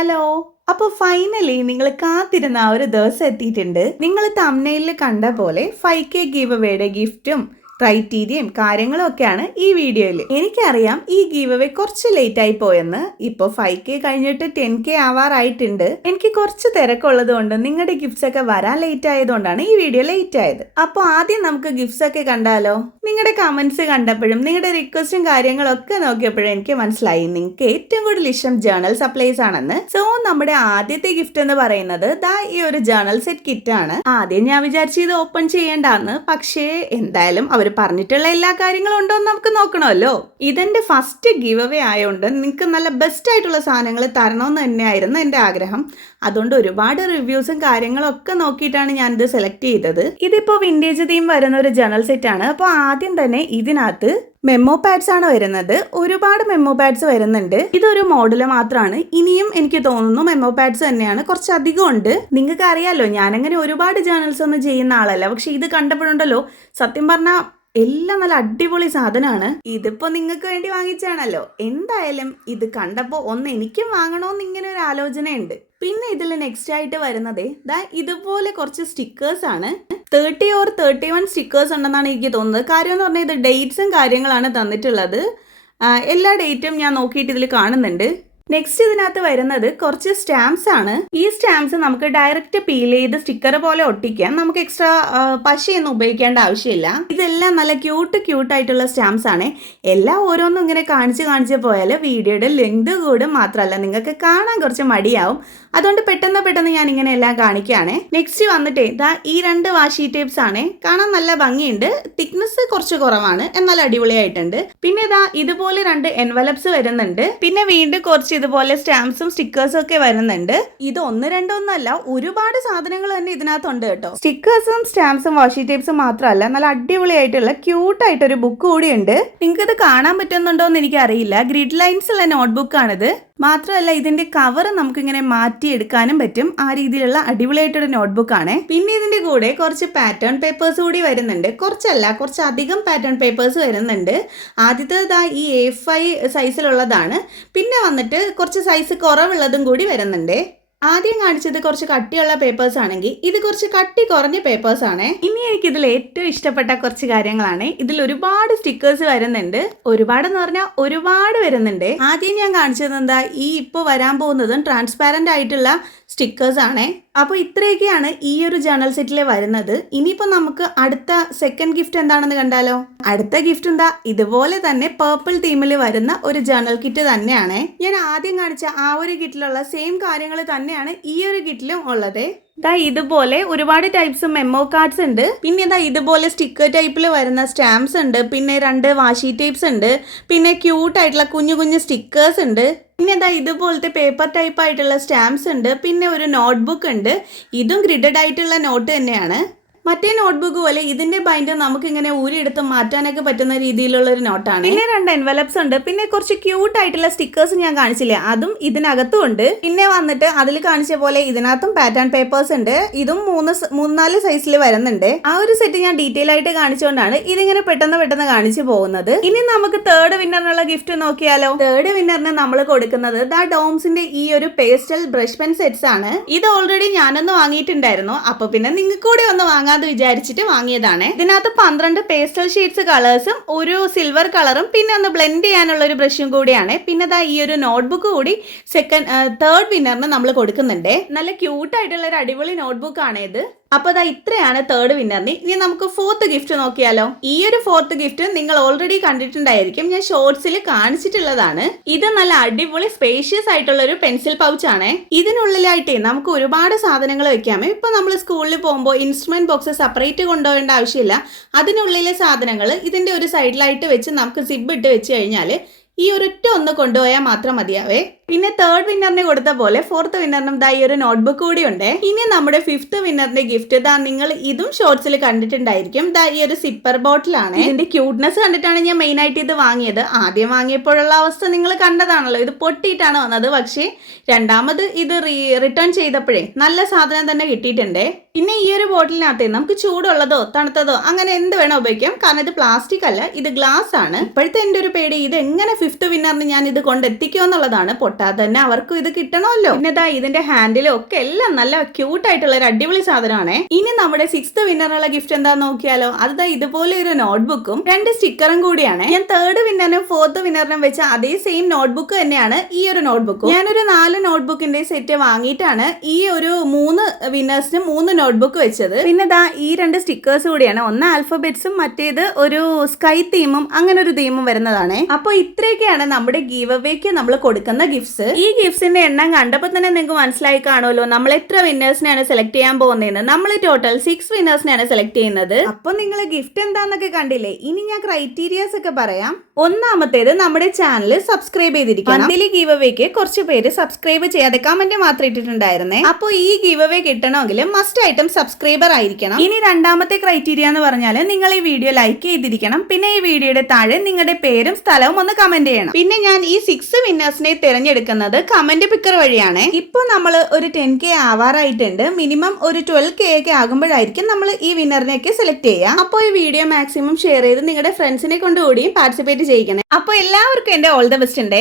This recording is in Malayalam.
ഹലോ. അപ്പോൾ ഫൈനലി നിങ്ങൾ കാത്തിരുന്ന ആ ഒരു ദിവസം എത്തിയിട്ടുണ്ട്. നിങ്ങൾ തംബ്നെയിലിൽ കണ്ട പോലെ 5K ഗീവ് അവേയുടെ ഗിഫ്റ്റും ക്രൈറ്റീരിയയും കാര്യങ്ങളും ഒക്കെയാണ് ഈ വീഡിയോയിൽ. എനിക്കറിയാം ഈ ഗീവ് അവേ കുറച്ച് ലേറ്റ് ആയി പോയെന്ന്. ഇപ്പോൾ 5K കഴിഞ്ഞിട്ട് 10K ആവാറായിട്ടുണ്ട്. എനിക്ക് കുറച്ച് തിരക്കുള്ളത് കൊണ്ട് നിങ്ങളുടെ ഗിഫ്റ്റ്സ് ഒക്കെ വരാൻ ലേറ്റ് ആയതുകൊണ്ടാണ് ഈ വീഡിയോ ലേറ്റ് ആയത്. അപ്പോൾ ആദ്യം നമുക്ക് ഗിഫ്റ്റ്സ് ഒക്കെ കണ്ടാലോ. നിങ്ങളുടെ കമന്റ്സ് കണ്ടപ്പോഴും നിങ്ങളുടെ റിക്വസ്റ്റും കാര്യങ്ങളൊക്കെ നോക്കിയപ്പോഴും എനിക്ക് മനസ്സിലായി നിങ്ങൾക്ക് ഏറ്റവും കൂടുതൽ ഇഷ്ടം ജേർണൽ സപ്ലൈസ് ആണെന്ന്. സോ നമ്മുടെ ആദ്യത്തെ ഗിഫ്റ്റ് എന്ന് പറയുന്നത് ദാ ഈ ഒരു ജേർണൽ സെറ്റ് കിറ്റ് ആണ്. ആദ്യം ഞാൻ വിചാരിച്ചു ഇത് ഓപ്പൺ ചെയ്യേണ്ടെന്ന്, പക്ഷേ എന്തായാലും അവർ പറഞ്ഞിട്ടുള്ള എല്ലാ കാര്യങ്ങളും ഉണ്ടോ എന്ന് നമുക്ക് നോക്കണമല്ലോ. ഇതെന്റെ ഫസ്റ്റ് ഗിവ് അവേ ആയതുകൊണ്ട് നിങ്ങൾക്ക് നല്ല ബെസ്റ്റ് ആയിട്ടുള്ള സാധനങ്ങൾ തരണമെന്ന് തന്നെയായിരുന്നു എൻ്റെ ആഗ്രഹം. അതുകൊണ്ട് ഒരുപാട് റിവ്യൂസും കാര്യങ്ങളും ഒക്കെ നോക്കിയിട്ടാണ് ഞാനിത് സെലക്ട് ചെയ്തത്. ഇതിപ്പോൾ വിൻറ്റേജ് തീം വരുന്ന ഒരു ജേർണൽ സെറ്റ് ആണ്. അപ്പോൾ ആദ്യം തന്നെ ഇതിനകത്ത് മെമ്മോ പാഡ്സ് ആണ് വരുന്നത്. ഒരുപാട് മെമ്മോ പാഡ്സ് വരുന്നുണ്ട്. ഇതൊരു മോഡല് മാത്രമാണ്. ഇനിയും എനിക്ക് തോന്നുന്നു മെമ്മോ പാഡ്സ് തന്നെയാണ്, കുറച്ചധികം ഉണ്ട്. നിങ്ങൾക്ക് അറിയാലോ ഞാനങ്ങനെ ഒരുപാട് ജേർണൽസ് ഒന്നും ചെയ്യുന്ന ആളല്ല. പക്ഷെ ഇത് കണ്ടപ്പോഴുണ്ടല്ലോ സത്യം പറഞ്ഞാൽ എല്ലാം നല്ല അടിപൊളി സാധനമാണ്. ഇതിപ്പോ നിങ്ങൾക്ക് വേണ്ടി വാങ്ങിച്ചാണല്ലോ. എന്തായാലും ഇത് കണ്ടപ്പോ ഒന്ന് എനിക്കും വാങ്ങണോന്ന് ഇങ്ങനെ ഒരു ആലോചനയുണ്ട്. പിന്നെ ഇതിൽ നെക്സ്റ്റ് ആയിട്ട് വരുന്നത് ദാ ഇതുപോലെ കുറച്ച് സ്റ്റിക്കേഴ്സ് ആണ്. 30 or 31 സ്റ്റിക്കേഴ്സ് ഉണ്ടെന്നാണ് എനിക്ക് തോന്നുന്നത്. കാര്യം എന്ന് പറഞ്ഞാൽ ഇത് ഡേറ്റ്സും കാര്യങ്ങളാണ് തന്നിട്ടുള്ളത്. എല്ലാ ഡേറ്റും ഞാൻ നോക്കിയിട്ട് ഇതിൽ കാണുന്നുണ്ട്. നെക്സ്റ്റ് ഇതിനകത്ത് വരുന്നത് കുറച്ച് സ്റ്റാമ്പ്സ് ആണ്. ഈ സ്റ്റാമ്പ്സ് നമുക്ക് ഡയറക്റ്റ് പീൽ ചെയ്ത് സ്റ്റിക്കർ പോലെ ഒട്ടിക്കാം. നമുക്ക് എക്സ്ട്രാ പശയൊന്നും ഉപയോഗിക്കേണ്ട ആവശ്യമില്ല. ഇതെല്ലാം നല്ല ക്യൂട്ടായിട്ടുള്ള സ്റ്റാമ്പ്സ് ആണ്. എല്ലാം ഓരോന്നും ഇങ്ങനെ കാണിച്ച് പോയാൽ വീഡിയോയുടെ ലെങ്ത് കൂടും, മാത്രമല്ല നിങ്ങൾക്ക് കാണാൻ കുറച്ച് മടിയാവും. അതുകൊണ്ട് പെട്ടെന്ന് ഞാൻ ഇങ്ങനെ എല്ലാം കാണിക്കുകയാണേ. നെക്സ്റ്റ് വന്നിട്ടേ ദാ ഈ 2 വാഷി ടേപ്സ് ആണ്. കാണാൻ നല്ല ഭംഗിയുണ്ട്. തിക്നെസ് കുറച്ച് കുറവാണ്, എന്നാൽ അടിപൊളിയായിട്ടുണ്ട്. പിന്നെ ഇതാ ഇതുപോലെ 2 എൻവലപ്സ് വരുന്നുണ്ട്. പിന്നെ വീണ്ടും കുറച്ച് ഇതുപോലെ സ്റ്റാമ്പ്സും സ്റ്റിക്കേഴ്സും ഒക്കെ വരുന്നുണ്ട്. ഇത് 1, 2 ഒന്നല്ല, ഒരുപാട് സാധനങ്ങൾ തന്നെ ഇതിനകത്തുണ്ട് കേട്ടോ. സ്റ്റിക്കേഴ്സും സ്റ്റാമ്പ്സും വാഷി ടേപ്സും മാത്രമല്ല, നല്ല അടിപൊളിയായിട്ടുള്ള ക്യൂട്ടായിട്ടൊരു ബുക്ക് കൂടിയുണ്ട്. നിങ്ങൾക്ക് ഇത് കാണാൻ പറ്റുന്നുണ്ടോ എന്ന് എനിക്കറിയില്ല. ഗ്രിഡ് ലൈൻസ് ഉള്ള നോട്ട്ബുക്കാണിത്. മാത്രമല്ല ഇതിന്റെ കവർ നമുക്കിങ്ങനെ മാറ്റിയെടുക്കാനും പറ്റും. ആ രീതിയിലുള്ള അടിപൊളിയായിട്ടൊരു നോട്ട്ബുക്കാണ്. പിന്നെ ഇതിന്റെ കൂടെ കുറച്ച് പാറ്റേൺ പേപ്പേഴ്സ് കൂടി വരുന്നുണ്ട്. കുറച്ചധികം പാറ്റേൺ പേപ്പേഴ്സ് വരുന്നുണ്ട്. ആദ്യത്തേതാ ഈ A5 സൈസിലുള്ളതാണ്. പിന്നെ വന്നിട്ട് കുറച്ച് സൈസ് കുറവുള്ളതും കൂടി വരുന്നുണ്ട്. ആദ്യം കാണിച്ചത് കുറച്ച് കട്ടിയുള്ള പേപ്പേഴ്സ് ആണെങ്കിൽ ഇത് കുറച്ച് കട്ടി കുറഞ്ഞ പേപ്പേഴ്സ് ആണ്. ഇനി എനിക്കിതിൽ ഏറ്റവും ഇഷ്ടപ്പെട്ട കുറച്ച് കാര്യങ്ങളാണ്. ഇതിൽ ഒരുപാട് സ്റ്റിക്കേഴ്സ് വരുന്നുണ്ട്. ഒരുപാടെന്ന് പറഞ്ഞാൽ ഒരുപാട് വരുന്നുണ്ട്. ആദ്യം ഞാൻ കാണിച്ചത് എന്താ ഈ ഇപ്പോൾ വരാൻ പോകുന്നതും ട്രാൻസ്പാരന്റ് ആയിട്ടുള്ള സ്റ്റിക്കേഴ്സ് ആണ്. അപ്പോൾ ഇത്രയൊക്കെയാണ് ഈ ഒരു ജേർണൽ സെറ്റിൽ വരുന്നത്. ഇനിയിപ്പോൾ നമുക്ക് അടുത്ത സെക്കൻഡ് ഗിഫ്റ്റ് എന്താണെന്ന് കണ്ടാലോ. അടുത്ത ഗിഫ്റ്റ് എന്താ ഇതുപോലെ തന്നെ പേർപ്പിൾ തീമിൽ വരുന്ന ഒരു ജേർണൽ കിറ്റ് തന്നെയാണ്. ഞാൻ ആദ്യം കാണിച്ച ആ ഒരു കിറ്റിലുള്ള സെയിം കാര്യങ്ങൾ തന്നെയാണ് ഈ ഒരു കിറ്റിലും ഉള്ളത്. ദാ ഇതുപോലെ ഒരുപാട് ടൈപ്സ് മെമ്മോ കാർഡ്സ് ഉണ്ട്. പിന്നെ ദാ ഇതുപോലെ സ്റ്റിക്കർ ടൈപ്പിൽ വരുന്ന സ്റ്റാമ്പ്സ് ഉണ്ട്. പിന്നെ 2 വാഷി ടേപ്സ് ഉണ്ട്. പിന്നെ ക്യൂട്ടായിട്ടുള്ള കുഞ്ഞു സ്റ്റിക്കേഴ്സ് ഉണ്ട്. പിന്നെ ദാ ഇതുപോലത്തെ പേപ്പർ ടൈപ്പ് ആയിട്ടുള്ള സ്റ്റാമ്പ്സ് ഉണ്ട്. പിന്നെ ഒരു നോട്ട്ബുക്ക് ഉണ്ട്. ഇതും ഗ്രിഡഡ് ആയിട്ടുള്ള നോട്ട് തന്നെയാണ്. മറ്റേ നോട്ട്ബുക്ക് പോലെ ഇതിന്റെ ബൈൻഡർ നമുക്ക് ഇങ്ങനെ ഊരിയെടുത്ത് മാറ്റാനൊക്കെ പറ്റുന്ന രീതിയിലുള്ള ഒരു നോട്ടാണ്. പിന്നെ 2 എൻവലപ്സ് ഉണ്ട്. പിന്നെ കുറച്ച് ക്യൂട്ട് ആയിട്ടുള്ള സ്റ്റിക്കേഴ്സ് ഞാൻ കാണിച്ചില്ലേ, അതും ഇതിനകത്തും ഉണ്ട്. പിന്നെ വന്നിട്ട് അതിൽ കാണിച്ച പോലെ ഇതിനകത്തും പാറ്റേൺ പേപ്പേഴ്സ് ഉണ്ട്. ഇതും 3-4 സൈസിൽ വരുന്നുണ്ട്. ആ ഒരു സെറ്റ് ഞാൻ ഡീറ്റെയിൽ ആയിട്ട് കാണിച്ചുകൊണ്ടാണ് ഇതിങ്ങനെ പെട്ടെന്ന് കാണിച്ചു പോകുന്നത്. ഇനി നമുക്ക് തേർഡ് വിന്നറിനുള്ള ഗിഫ്റ്റ് നോക്കിയാലോ. തേർഡ് വിന്നറിന് നമ്മൾ കൊടുക്കുന്നത് ദാ ഡോംസിന്റെ ഈ ഒരു പേസ്റ്റൽ ബ്രഷ് പെൻ സെറ്റ്സ് ആണ്. ഇത് ഓൾറെഡി ഞാനൊന്ന് വാങ്ങിയിട്ടുണ്ടായിരുന്നു. അപ്പൊ പിന്നെ നിങ്ങൾക്ക് കൂടി ഒന്ന് വാങ്ങാൻ വിചാരിച്ചിട്ട് വാങ്ങിയതാണ്. ഇതിനകത്ത് 12 പേസ്റ്റൽ ഷീറ്റ്സ് കളേഴ്സും ഒരു സിൽവർ കളറും പിന്നെ ഒന്ന് ബ്ലെൻഡ് ചെയ്യാനുള്ള ഒരു ബ്രഷും കൂടിയാണ്. പിന്നെ ദാ ഈ ഒരു നോട്ട്ബുക്ക് കൂടി തേർഡ് വിന്നറിന് നമ്മൾ കൊടുക്കുന്നുണ്ട്. നല്ല ക്യൂട്ടായിട്ടുള്ള ഒരു അടിപൊളി നോട്ട്ബുക്ക് ആണ് ഇത്. അപ്പോൾ ദാ ഇത്രയാണ് തേർഡ് വിന്നറിന്. ഇനി നമുക്ക് ഫോർത്ത് ഗിഫ്റ്റ് നോക്കിയാലോ. ഈ ഒരു ഫോർത്ത് ഗിഫ്റ്റ് നിങ്ങൾ ഓൾറെഡി കണ്ടിട്ടുണ്ടായിരിക്കും. ഞാൻ ഷോർട്സിൽ കാണിച്ചിട്ടുള്ളതാണ്. ഇത് നല്ല അടിപൊളി സ്പേഷ്യസ് ആയിട്ടുള്ള ഒരു പെൻസിൽ പൗച്ച് ആണ്. ഇതിനുള്ളിലായിട്ടേ നമുക്ക് ഒരുപാട് സാധനങ്ങൾ വെക്കാമേ. ഇപ്പൊ നമ്മൾ സ്കൂളിൽ പോകുമ്പോൾ ഇൻസ്ട്രുമെന്റ് ബോക്സ് സെപ്പറേറ്റ് കൊണ്ടുപോകേണ്ട ആവശ്യമില്ല. അതിനുള്ളിലെ സാധനങ്ങൾ ഇതിന്റെ ഒരു സൈഡിലായിട്ട് വെച്ച് നമുക്ക് സിബ് ഇട്ട് വെച്ച് കഴിഞ്ഞാൽ ഈ ഒരൊറ്റ ഒന്ന് കൊണ്ടുപോയാൽ മാത്രം മതിയാവേ. പിന്നെ തേർഡ് വിന്നറിന് കൊടുത്ത പോലെ ഫോർത്ത് വിന്നറിനും ദാ ഈ ഒരു നോട്ട്ബുക്ക് കൂടി ഉണ്ട്. ഇനി നമ്മുടെ ഫിഫ്ത്ത് വിന്നറിന്റെ ഗിഫ്റ്റ് ദാ നിങ്ങൾ ഇതും ഷോർട്സിൽ കണ്ടിട്ടുണ്ടായിരിക്കും. ദാ ഈ ഒരു സിപ്പർ ബോട്ടിലാണ്. ഇതിന്റെ ക്യൂട്ട്നെസ് കണ്ടിട്ടാണ് ഞാൻ മെയിൻ ആയിട്ട് ഇത് വാങ്ങിയത്. ആദ്യം വാങ്ങിയപ്പോഴുള്ള അവസ്ഥ നിങ്ങൾ കണ്ടതാണല്ലോ. ഇത് പൊട്ടിയിട്ടാണ് വന്നത്. പക്ഷേ രണ്ടാമത് ഇത് റിട്ടേൺ ചെയ്തപ്പോഴേ നല്ല സാധനം തന്നെ കിട്ടിയിട്ടുണ്ട്. പിന്നെ ഈ ഒരു ബോട്ടിലിനകത്ത് നമുക്ക് ചൂടുള്ളതോ തണുത്തതോ അങ്ങനെ എന്ത് വേണോ ഉപയോഗിക്കാം. കാരണം ഇത് പ്ലാസ്റ്റിക് അല്ല, ഇത് ഗ്ലാസ് ആണ്. ഇപ്പോഴത്തെ എൻ്റെ ഒരു പേടി ഇത് എങ്ങനെ ഫിഫ്ത്ത് വിന്നറിന് ഞാൻ ഇത് കൊണ്ടെത്തിക്കുമോ എന്നുള്ളതാണ്. തൊട്ടാൽ തന്നെ അവർക്കും ഇത് കിട്ടണമല്ലോ. പിന്നെ ദാ ഇതിന്റെ ഹാൻഡിലും ഒക്കെ എല്ലാം നല്ല ക്യൂട്ട് ആയിട്ടുള്ള ഒരു അടിപൊളി സാധനമാണ്. ഇനി നമ്മുടെ 6th വിന്നറിനുള്ള ഗിഫ്റ്റ് എന്താന്ന് നോക്കിയാലോ. അത് ഇതുപോലെ ഒരു നോട്ട്ബുക്കും 2 സ്റ്റിക്കറും കൂടിയാണ്. ഞാൻ 3rd വിന്നറിനും 4th വിന്നറിനും വെച്ച അതേ സെയിം നോട്ട്ബുക്ക് തന്നെയാണ് ഈ ഒരു നോട്ട്ബുക്കും. ഞാനൊരു 4 നോട്ട്ബുക്കിന്റെ സെറ്റ് വാങ്ങിയിട്ടാണ് ഈ ഒരു 3 വിന്നേഴ്സിന് 3 നോട്ട്ബുക്ക് വെച്ചത്. പിന്നെ ദാ ഈ 2 സ്റ്റിക്കേഴ്സ് കൂടിയാണ്. ഒന്ന് ആൽഫബെറ്റ്സും മറ്റേത് ഒരു സ്കൈ തീമും അങ്ങനെ ഒരു തീമും വരുന്നതാണ്. അപ്പോൾ ഇത്രയൊക്കെയാണ് നമ്മുടെ ഗീവ് അവേക്ക് നമ്മൾ കൊടുക്കുന്ന ഗിഫ്റ്റ്സ്. ഈ ഗിഫ്റ്റ്സിന്റെ എണ്ണം കണ്ടപ്പോൾ തന്നെ നിങ്ങൾക്ക് മനസ്സിലായി കാണുമല്ലോ നമ്മൾ എത്ര വിന്നേഴ്സിനെയാണ് സെലക്ട് ചെയ്യാൻ പോകുന്നതെന്ന്. നമ്മൾ ടോട്ടൽ 6 വിന്നേഴ്സിനെയാണ് സെലക്ട് ചെയ്യുന്നത്. അപ്പൊ നിങ്ങൾ ഗിഫ്റ്റ് എന്താന്നൊക്കെ കണ്ടില്ലേ. ഇനി ഞാൻ ക്രൈറ്റീരിയാസ് ഒക്കെ പറയാം. ഒന്നാമത്തേത് നമ്മുടെ ചാനൽ സബ്സ്ക്രൈബ് ചെയ്തിരിക്കണം. മന്ത്ലി ഗീവ് അവേക്ക് കുറച്ച് പേര് സബ്സ്ക്രൈബ് ചെയ്യാതെ കമന്റ് മാത്രം ഇട്ടിട്ടുണ്ടായിരുന്നേ. അപ്പോൾ ഈ ഗീവ് അവേ കിട്ടണമെങ്കിൽ മസ്റ്റ് ആയിട്ടും സബ്സ്ക്രൈബർ ആയിരിക്കണം. ഇനി രണ്ടാമത്തെ ക്രൈറ്റീരിയ എന്ന് പറഞ്ഞാൽ നിങ്ങൾ ഈ വീഡിയോ ലൈക്ക് ചെയ്തിരിക്കണം. പിന്നെ ഈ വീഡിയോയുടെ താഴെ നിങ്ങളുടെ പേരും സ്ഥലവും ഒന്ന് കമന്റ് ചെയ്യണം. പിന്നെ ഞാൻ ഈ 6 വിന്നേഴ്സിനെ തിരഞ്ഞെടുക്കുന്നത് കമന്റ് പിക്കർ വഴിയാണ്. ഇപ്പൊ നമ്മൾ ഒരു 10K ആവാറായിട്ടുണ്ട്. മിനിമം ഒരു 12K ഒക്കെ ആകുമ്പോഴായിരിക്കും നമ്മൾ ഈ വിന്നറിനെയൊക്കെ സെലക്ട് ചെയ്യുക. അപ്പോൾ ഈ വീഡിയോ മാക്സിമം ഷെയർ ചെയ്ത് നിങ്ങളുടെ ഫ്രണ്ട്സിനെ കൊണ്ടുകൂടിയും പാർട്ടിസിപ്പേറ്റ് ചെയ്യിക്കണേ. അപ്പോൾ എല്ലാവർക്കും എന്റെ ഓൾ ദ ബെസ്റ്റ് ഉണ്ട്.